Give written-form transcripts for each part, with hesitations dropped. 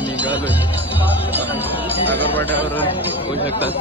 आम्ही निघालोय सागरपाट्यावर होऊ शकतात.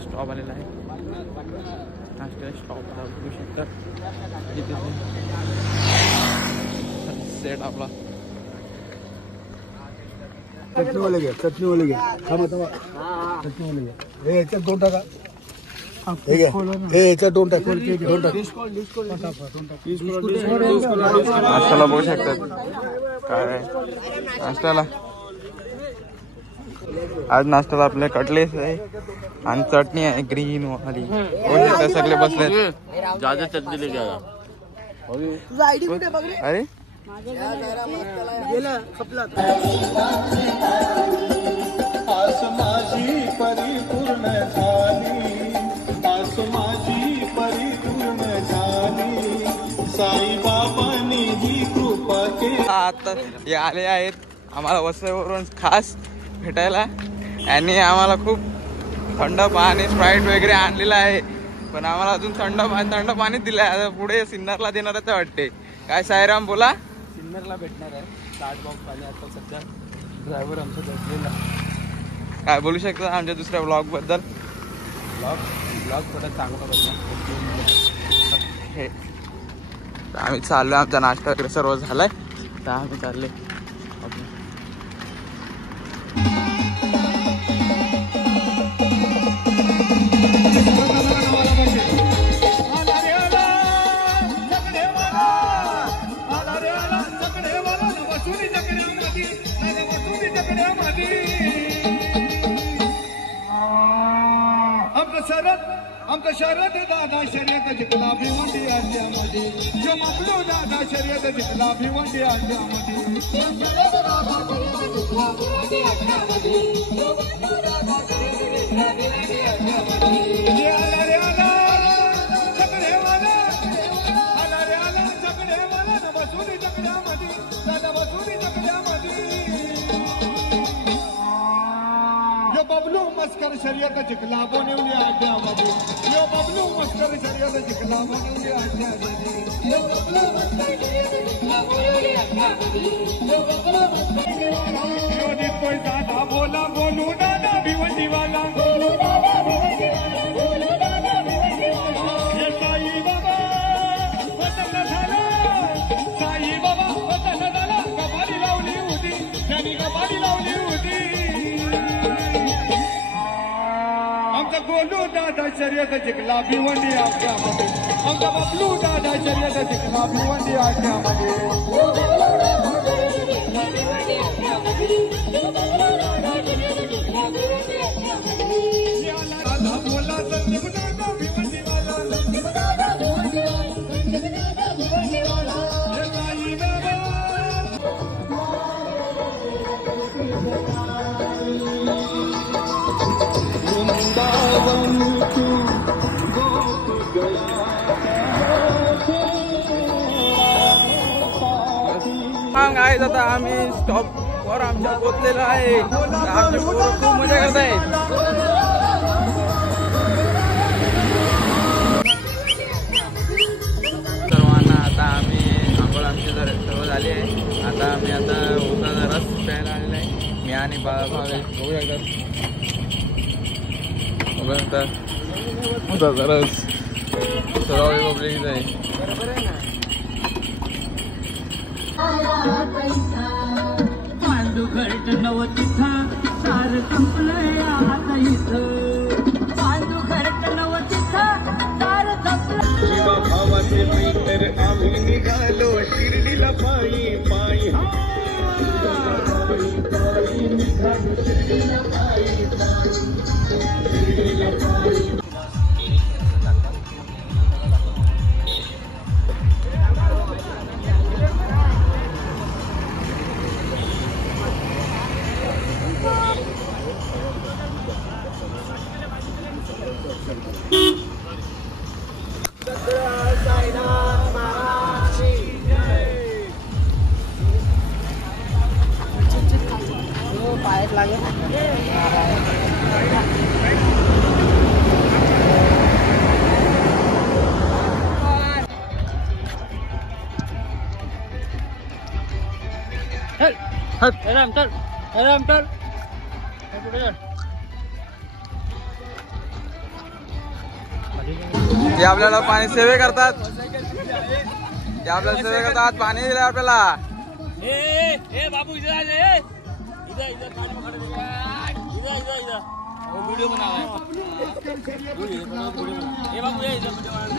स्टॉप आलेला आहे. नाश्ता स्टॉप बघू शकता इथे सेट आपला. चटणीवाले घ्या, चटणीवाले घ्या. चटणीवाले घ्या. हे याच्यात दोन टाका. हे घ्या. हे याच्यात दोन टाका. दोन टाका. नाश्त्याला बघू शकतात काय नाश्त्याला. आज नाश्त्याला आपले कटलेस आहे आणि चटणी आहे ग्रीन वाली. सगळे बसले. ज्यादा चटणी लेके आया. अरे आस माझी परिपूर्ण झाली, आस माझी परिपूर्ण झाली, साईबाबांनी ही कृपा केली. आता हे आले आहेत आम्हाला वसईवरून खास भेटायला. आणि आम्हाला खूप थंड पाणी स्प्राईट वगैरे आणलेलं आहे. पण आम्हाला अजून थंड पाणी दिलं आहे. आता पुढे सिन्नरला देणार आहे वाटते. काय साईराम बोला. सिन्नरला भेटणार आहे 60 बॉक्स पाणी. आता सध्या ड्रायव्हर आमचा बसलेला. काय बोलू शकता आमच्या दुसऱ्या ब्लॉग बद्दल. ब्लॉग थोडा चांगला बघा. हे आम्ही चाललो. आमचा नाश्ता वगैरे सर्व झालाय. तर आम्ही चालले. आमचं शर्यत दादा शर्यत जिंकला भिवंडी आल्यामध्ये. जो आपलो दादा शर्यत जिंकला भिवंडी आल्यामध्ये. बबलू मस्कर शर्यत जिंकला बोनिवली आड्यामध्ये. यो बबलू मस्कर शर्यत जिंकला बोनिवली आड्यामध्ये. यो बबलू मस्कर शर्यत जिंकला बोनिवली आड्यामध्ये. यो बबलू मस्कर यो नितोय दादा बोला बोलू दादा भिवंडीवाला. बोलू दादा भिवंडीवाला. बोलू दादा भिवंडीवाला. हे साई बाबा वतन झाला. साई बाबा वतन झाला. कबाडी लावली होती त्यांनी कबाडी लावली होती. आमचा गोलू दादा शर्यत जिंकला भिवंडी आड्यामध्ये. आमचा बबलू दादा शर्यत जिंकला भिवंडी आड्यामध्ये. बोला तर निघून भिवंडीवाला. गाईज आता आम्ही स्टॉप वर आमच्या पोहोचलेलो आहे. आमचे पोरं खूप मजा करत आहेत. सर्वांना आता आम्ही आंघोळ आमची सर्व झाली आहे. आता आम्ही उसाचा रस प्यायला आलेला आहे. मी आणि भावेश बघू शकतात उसाचा रस सर्व पब्लिक आहे. पांडुघट नवतिथा सार संपलंय आता इथं. पांडुघट नवतिथा सार संपलं. शिवा भावाचे पैकर आम्ही निघालो शिर्डीला पायी पायी. निघालो शिर्डीला पायी पायी. शिर्डीला पायी. पायात लागेल. ते आपल्याला पाणी सेवे करतात. ते आपल्याला सेवे करतात. पाणी दिलं आपल्याला. बाबू इधर आ जाए. इधर पानी में खड़े इधर वो वीडियो बना रहा है. ये बाबू ये इधर वीडियो बना रहा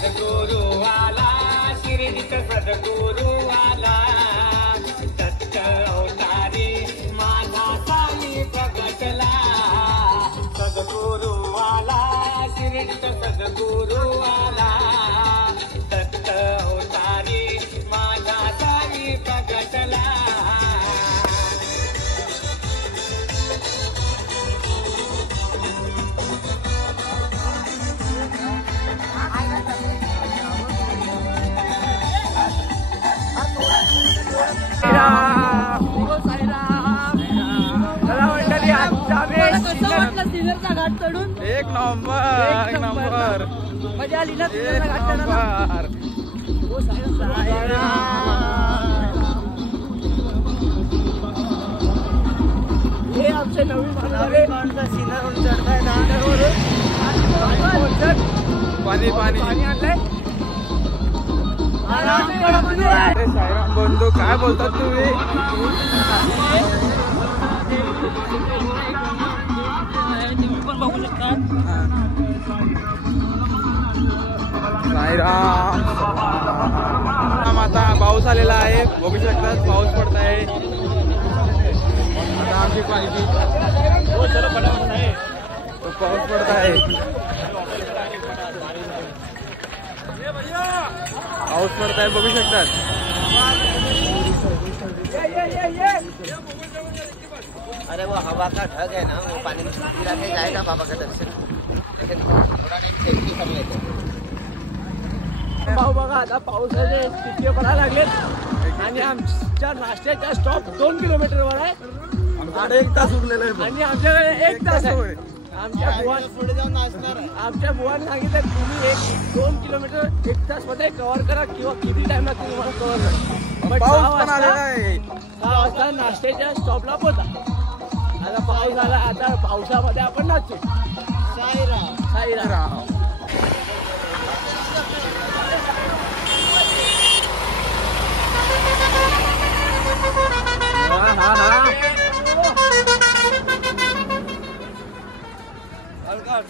सद्गुरु आला शिर्डीत सद्गुरु आला. दत्त अवतारी माझा साई प्रगटला. सद्गुरु आला शिर्डीत सद्गुरु आला. दत्त अवतारी माझा साई प्रगटला. सिनरचा घाट चढून एक नंबर मजा आली ना. सिनरचा घाट चढायला. हे आमचे नवीन माणसं सिनरवरून चढताय. पाणी आणलंय. साईराम बंधू काय बोलतात तुम्ही? बघू शकतात. साईराम आता पाऊस आलेला आहे. बघू शकतात पाऊस पडत आहे. आता आमची पालखी पाऊस पडत आहे. पाऊस पडत आहे बघू शकतात. अरे वो हवा का ढग है ना, वो पानी में गिरा के जाएगा बाबा का दर्शन. लेकिन थोड़ा सेफ्टी कर लेते. भाऊ बघा आता पावसाचे टिपके पडायला लागलेत आणि आमच्या नाश्त्याचा स्टॉप 2 किलोमीटरवर आहे. 1 तास उरलेला आहे. आणि आमच्याकडे 1 तास आहे. आमच्या बुवाने सांगितलं तुम्ही 1-2 किलोमीटर 1 तास मध्ये कव्हर करा किंवा किती टाइम लागतो तुम्हाला कव्हर करा. पाऊस पण आलेला आहे. 6 वाजता नाश्त्याच्या स्टॉपला पोहोचा. आता पाऊस आला. आता पावसामध्ये आपण नाचू. साईराम.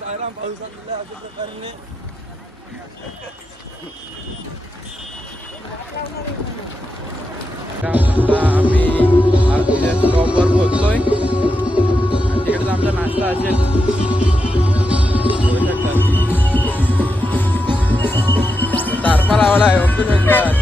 साईराम पावसात अशा प्रकारे काय म्हणता आम्ही आरतीच्या स्टॉपवर पोहोचलोय आणि तिकडेच आमचा नाश्ता असेल होऊ शकतात. तारपा लावला आहे बघू शकतात.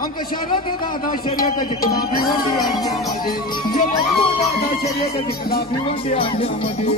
आमचं शरद दादा शर्यत जिंकला भिवंडी अंड्यामध्ये दादा शर्यत जिंकला भिवंडी अंड्यामध्ये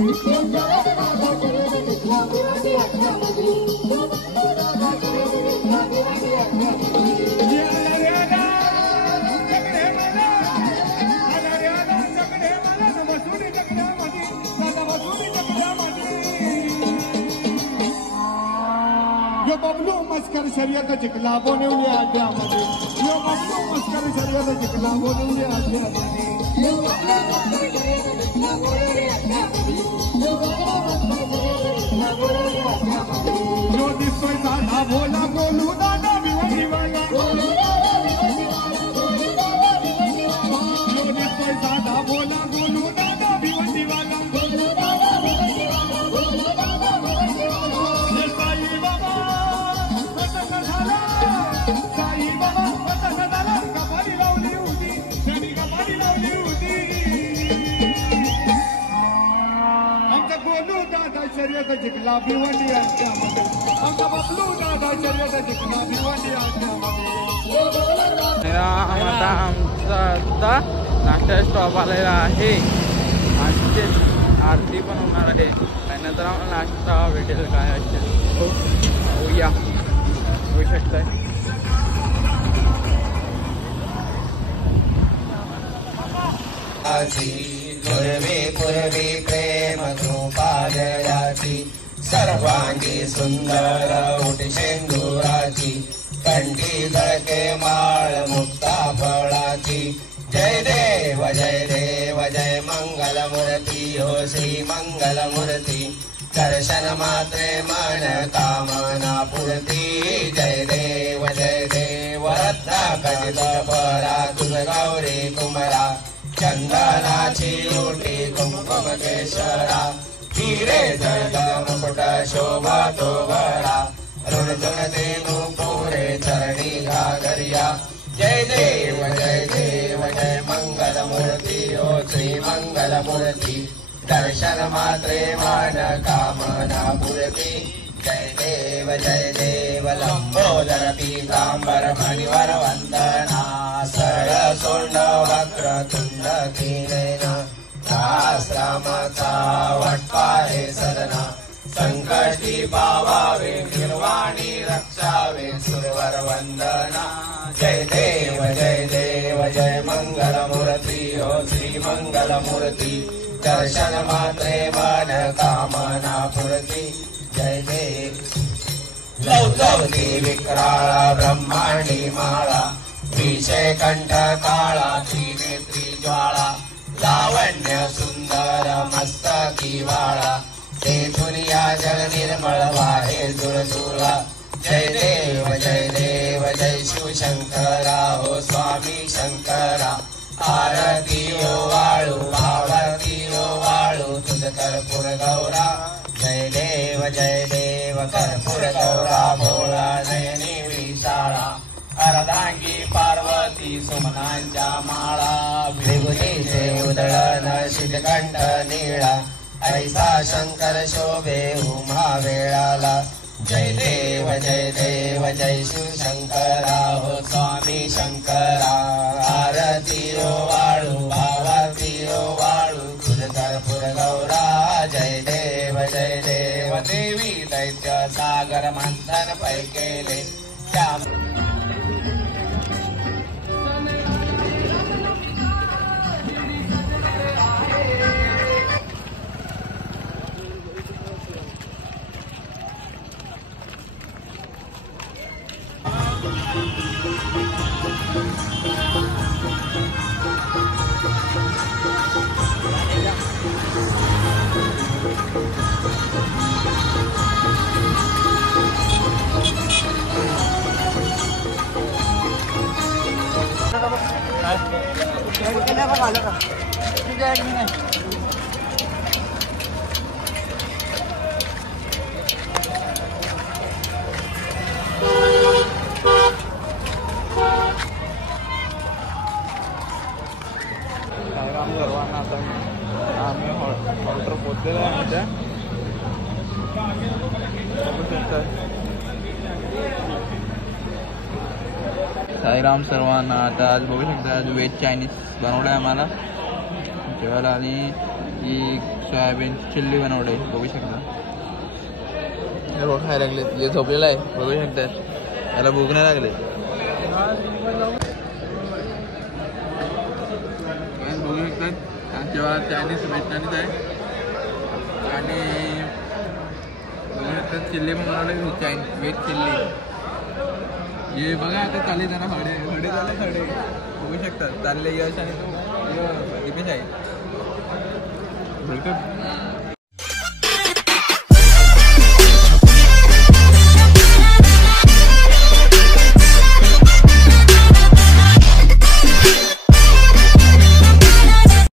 बबलू मस्कर शर्यत जिंकला बोनिवली अड्ड्यामध्ये यो बबलू मस्कर शर्यत जिंकला बोनिवली अड्ड्यामध्ये यो दिसतोय दादा भोला गोलू दादा भिवंडीवाला यो दिसतोय दादा भोला गोलू दादा भिवंडीवाला शर्यत जिंकला भिवंडी अंड्यामध्ये आमचा बबलू दादा शर्यत जिंकला भिवंडी अंड्यामध्ये. आमचा आता नाश्ता स्टॉप आलेला आहे आणि आरती पण होणार आहे त्यानंतर आम्हाला नाश्ता भेटेल काय असेल हो या होऊ शकताय. पूर्वी पूर्वी प्रेम कृपालयाची सर्वांगी सुंदर उटी शेंदुराची कंठी झळके माळ मुक्ता फळाची जय देव जय मंगलमूर्ती हो श्री मंगलमूर्ती दर्शन मात्रे मन कामना पूर्ती जय देव रत्ना कलित परा तुझ गौरी कुमरा चंदनाची ओटी कुंकुम केशरा हिरे जळद मुकुट शोभा तो बरा ऋणजुन देनु पुरे चरणी घागरिया जय देव जय मंगलमूर्ती ओ श्री मंगलमूर्ती दर्शन मात्रे मन कामना पूर्ती जय देव लंबोदर पीतांबर मणिवर वंदना सरळ सोंड वक्र तुंड कीलेना आश्रमाचा वटपाहे सदना संकटी पावावे निर्वाणी रक्षावे सुरवर वंदना जय देव जय मंगलमूर्ती ओ श्री मंगलमूर्ती दर्शन मात्रे मन कामना पूर्ती जय देव लौचवती विक्राळा ब्रह्मांडी माळा विषय कंठ काळा त्रिनेत्री ज्वाळा लावण्य सुंदर मस्तकी वाळा तेथून या जल निर्मळ वाहे जुळजुळा जय देव जय शिवशंकरा हो स्वामी शंकरा आरती ओ वाळू आरती ओ वाळू तुझ कर्पूर गौरा जय जय देव कर्पूर गौरा भोळा नयनी विशाळा अर्धांगी पार्वती सुमनांच्या माळा विभूतीचे उदळण शितकंठ निळा ऐसा शंकर शोभे उमा वेळाला जय देव जय शिवशंकरा हो स्वामी शंकरा आरती ओ वाळू भावाती ओ वाळू तुझ कर्पूर गौरा जय देव देवी दैत्य सागर मंथन पै केले त्या सर्वांना आता आम्ही ऑर्डर पोचलेलो आहे आमच्या बघू शकता. साईराम सर्वांना. आता आज बघू शकता आज व्हेज चायनीज बनवलं आहे आम्हाला जेवायला आणि ही सोयाबीन चिल्ली बनवलं आहे बघू शकता. रोट खायला लागले जे झोपलेलं आहे बघू शकतात याला भूक नाही लागले. बघू शकतात जेव्हा चायनीज व्हेज चायनीज आहे आणि बघू शकतात चिल्ली पण बनवलं चायनीज व्हेज चिल्ली. हे बघा आता चालले त्यांना हडे झाले हडे बघू शकतात चालले यश आणि तो दिपेश आहे.